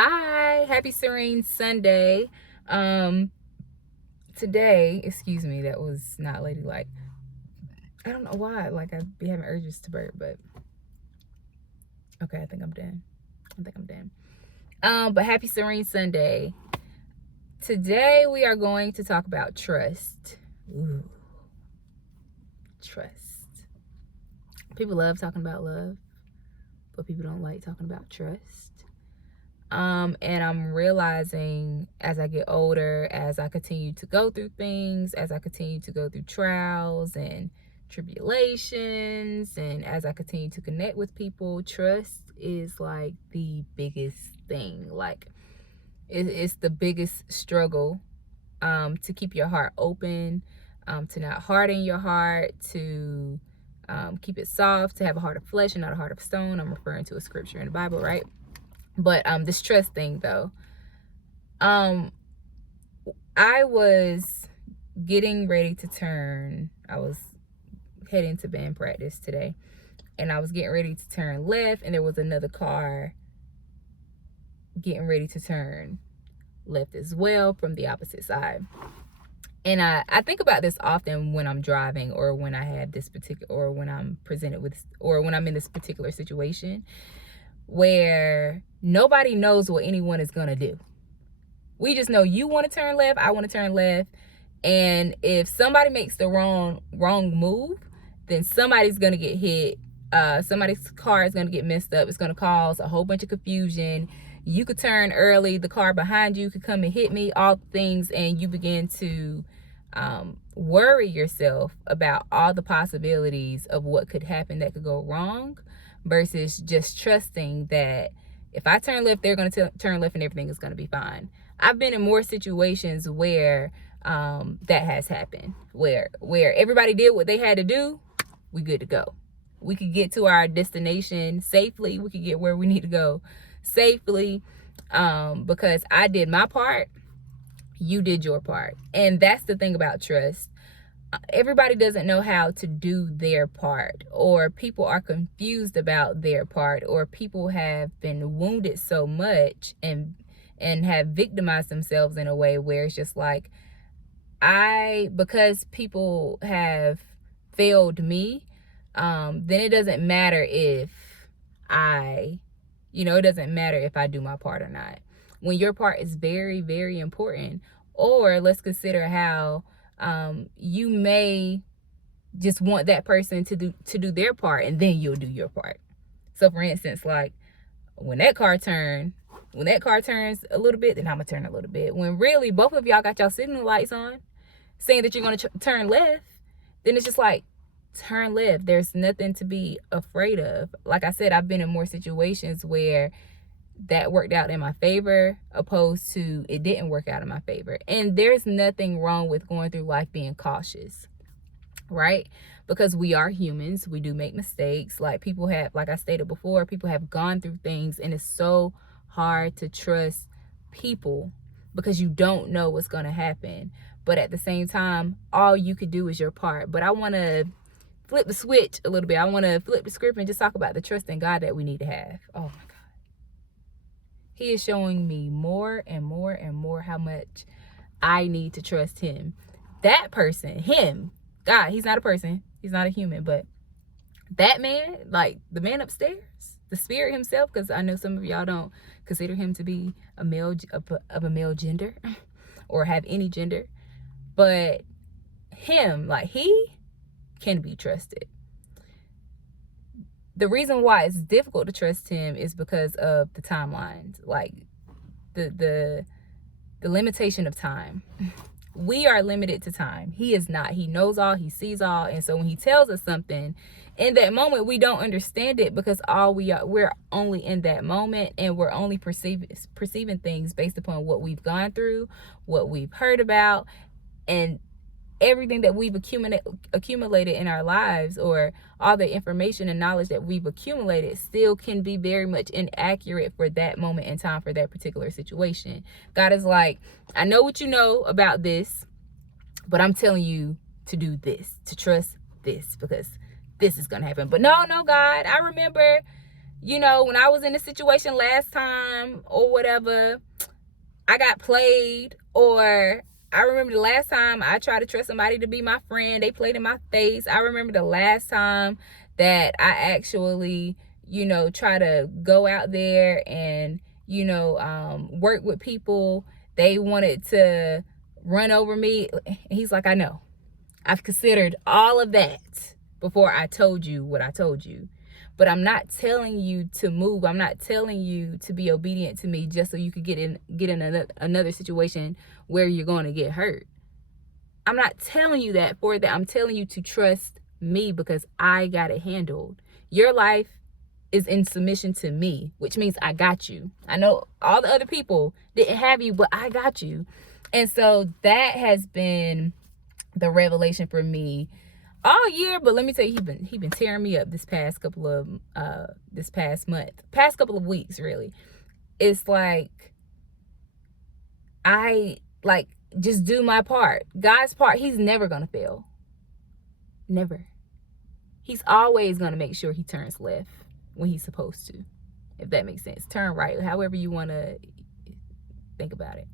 Hi, happy Serene Sunday. Today, excuse me, that was not ladylike. I don't know why, like I be having urges to burp, but okay, I think I'm done. But happy Serene Sunday. Today we are going to talk about trust. Ooh, trust. People love talking about love, but people don't like talking about trust. And I'm realizing as I get older, as I continue to go through things, as I continue to go through trials and tribulations, and as I continue to connect with people, trust is like the biggest thing. Like it's the biggest struggle, to keep your heart open, to not harden your heart, to keep it soft, to have a heart of flesh and not a heart of stone. I'm referring to a scripture in the Bible, right? But this trust thing though, I was getting ready to turn. I was heading to band practice today, and I was getting ready to turn left, and there was another car getting ready to turn left as well from the opposite side. And I think about this often when I'm driving, or when I have this particular, or when I'm presented with, or when I'm in this particular situation where nobody knows what anyone is gonna do. We just know you want to turn left, I want to turn left, and if somebody makes the wrong move, then somebody's gonna get hit. Somebody's car is gonna get messed up. It's gonna cause a whole bunch of confusion. You could turn early, the car behind you could come and hit me, all things, and you begin to worry yourself about all the possibilities of what could happen that could go wrong, versus just trusting that if I turn left, they're going to turn left and everything is going to be fine. I've been in more situations where that has happened, where everybody did what they had to do. We good to go. We could get to our destination safely. We could get where we need to go safely, because I did my part, you did your part. And that's the thing about trust. Everybody doesn't know how to do their part, or people are confused about their part, or people have been wounded so much and have victimized themselves in a way where it's just like, because people have failed me, then it doesn't matter if it doesn't matter if I do my part or not, when your part is very, very important. Or let's consider how you may just want that person to do their part, and then you'll do your part. So for instance, like when that car turns a little bit, then I'm gonna turn a little bit, when really both of y'all got y'all signal lights on saying that you're gonna turn left, then it's just like, turn left. There's nothing to be afraid of. Like I said, I've been in more situations where that worked out in my favor, opposed to it didn't work out in my favor. And there's nothing wrong with going through life being cautious, right? Because we are humans, we do make mistakes. Like I stated before, people have gone through things, and it's so hard to trust people because you don't know what's going to happen. But at the same time, all you could do is your part. But I want to flip the switch a little bit. I want to flip the script and just talk about the trust in God that we need to have. Oh my God. He is showing me more and more and more how much I need to trust him. That person, him, God, he's not a person. He's not a human, but that man, like the man upstairs, the spirit himself, because I know some of y'all don't consider him to be a male of a male gender or have any gender, but him, like he can be trusted. The reason why it's difficult to trust him is because of the timelines, like the limitation of time. We are limited to time. He is not. He knows all, he sees all. And so when he tells us something, in that moment, we don't understand it, because we're only in that moment, and we're only perceiving things based upon what we've gone through, what we've heard about, and everything that we've accumulated in our lives, or all the information and knowledge that we've accumulated, still can be very much inaccurate for that moment in time, for that particular situation. God is like, I know what you know about this, but I'm telling you to do this, to trust this, because this is going to happen. But no, God, I remember You know, when I was in a situation last time or whatever, I got played, or I remember the last time I tried to trust somebody to be my friend, they played in my face. I remember the last time that I actually, you know, try to go out there and, you know, work with people. They wanted to run over me. And he's like, I know. I've considered all of that before I told you what I told you. But I'm not telling you to move. I'm not telling you to be obedient to me just so you could get in another situation where you're going to get hurt. I'm not telling you that for that. I'm telling you to trust me because I got it handled. Your life is in submission to me, which means I got you. I know all the other people didn't have you, but I got you. And so that has been the revelation for me all year. But let me tell you, he been tearing me up this past couple of past couple of weeks. Really, it's like I like just do my part. God's part, he's never gonna fail. Never. He's always gonna make sure he turns left when he's supposed to, if that makes sense. Turn right, however you want to think about it.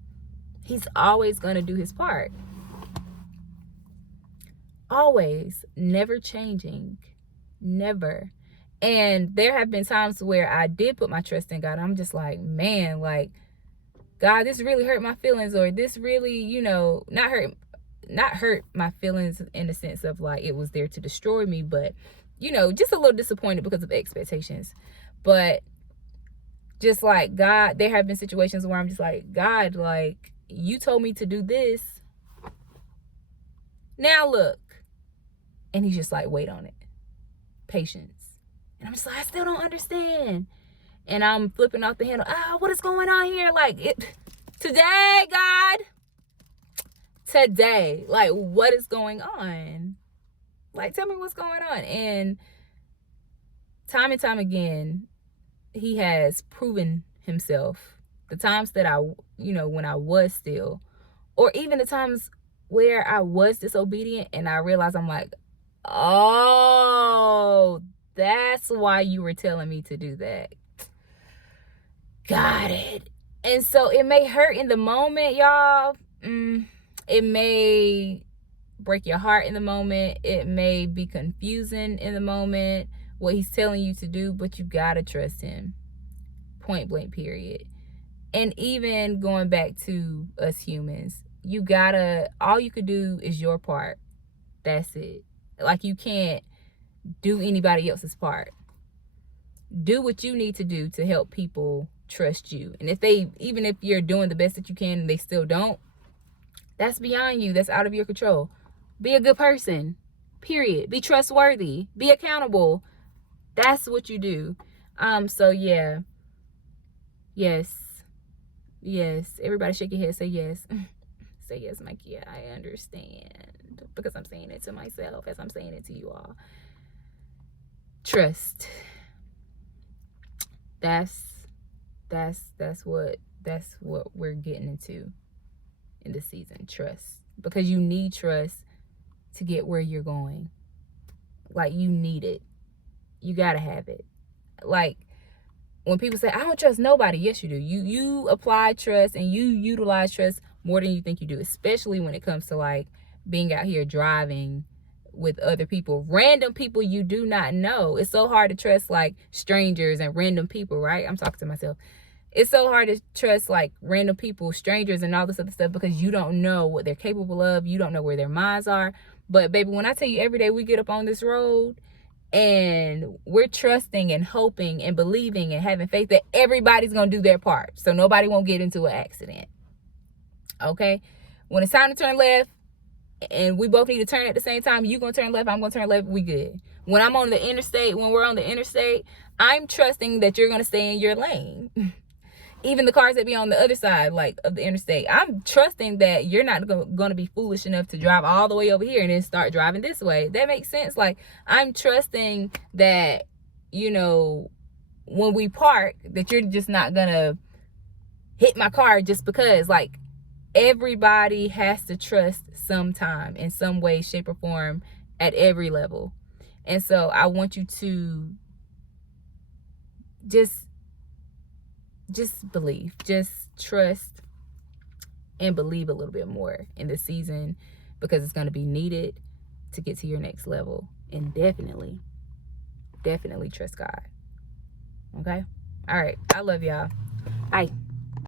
He's always gonna do his part. Always, never changing, never. And there have been times where I did put my trust in God. I'm just like, man, like, God, this really hurt my feelings, or this really, you know, not hurt my feelings in the sense of like it was there to destroy me, but, you know, just a little disappointed because of expectations. But just like God, there have been situations where I'm just like, God, like, you told me to do this. Now look. And he's just like, wait on it. Patience. And I'm just like, I still don't understand. And I'm flipping off the handle. What is going on here? Like, today, God. Today. Like, what is going on? Like, tell me what's going on. And time again, he has proven himself. The times that I, you know, when I was still, or even the times where I was disobedient and I realized I'm like, oh, that's why you were telling me to do that. Got it. And so it may hurt in the moment, y'all. It may break your heart in the moment. It may be confusing in the moment, what he's telling you to do, but you gotta trust him. Point blank, period. And even going back to us humans, all you could do is your part. That's it. Like, you can't do anybody else's part. Do what you need to do to help people trust you. And even if you're doing the best that you can and they still don't, that's beyond you. That's out of your control. Be a good person, period. Be trustworthy. Be accountable. That's what you do. So yeah. Yes. Everybody shake your head. Say yes. Say yes, Mike. Yeah, I understand. Because I'm saying it to myself as I'm saying it to you all. Trust. That's what we're getting into in this season. Trust. Because you need trust to get where you're going. Like, you need it. You gotta have it. Like, when people say, I don't trust nobody, yes you do. You apply trust and you utilize trust more than you think you do, especially when it comes to like being out here driving with other people, random people you do not know. It's so hard to trust like strangers and random people, right? I'm talking to myself. It's so hard to trust like random people, strangers, and all this other stuff because you don't know what they're capable of. You don't know where their minds are. But baby, when I tell you every day we get up on this road and we're trusting and hoping and believing and having faith that everybody's going to do their part so nobody won't get into an accident. Okay? When it's time to turn left and we both need to turn at the same time, you going to turn left, I'm going to turn left, we good. When we're on the interstate, I'm trusting that you're going to stay in your lane. Even the cars that be on the other side, like, of the interstate, I'm trusting that you're not going to be foolish enough to drive all the way over here and then start driving this way. That makes sense. Like, I'm trusting that, you know, when we park, that you're just not going to hit my car just because. Like, everybody has to trust sometime in some way, shape, or form at every level. And so I want you to just believe, just trust and believe a little bit more in this season, because it's going to be needed to get to your next level. And definitely trust God. Okay? All right. I love y'all. Bye.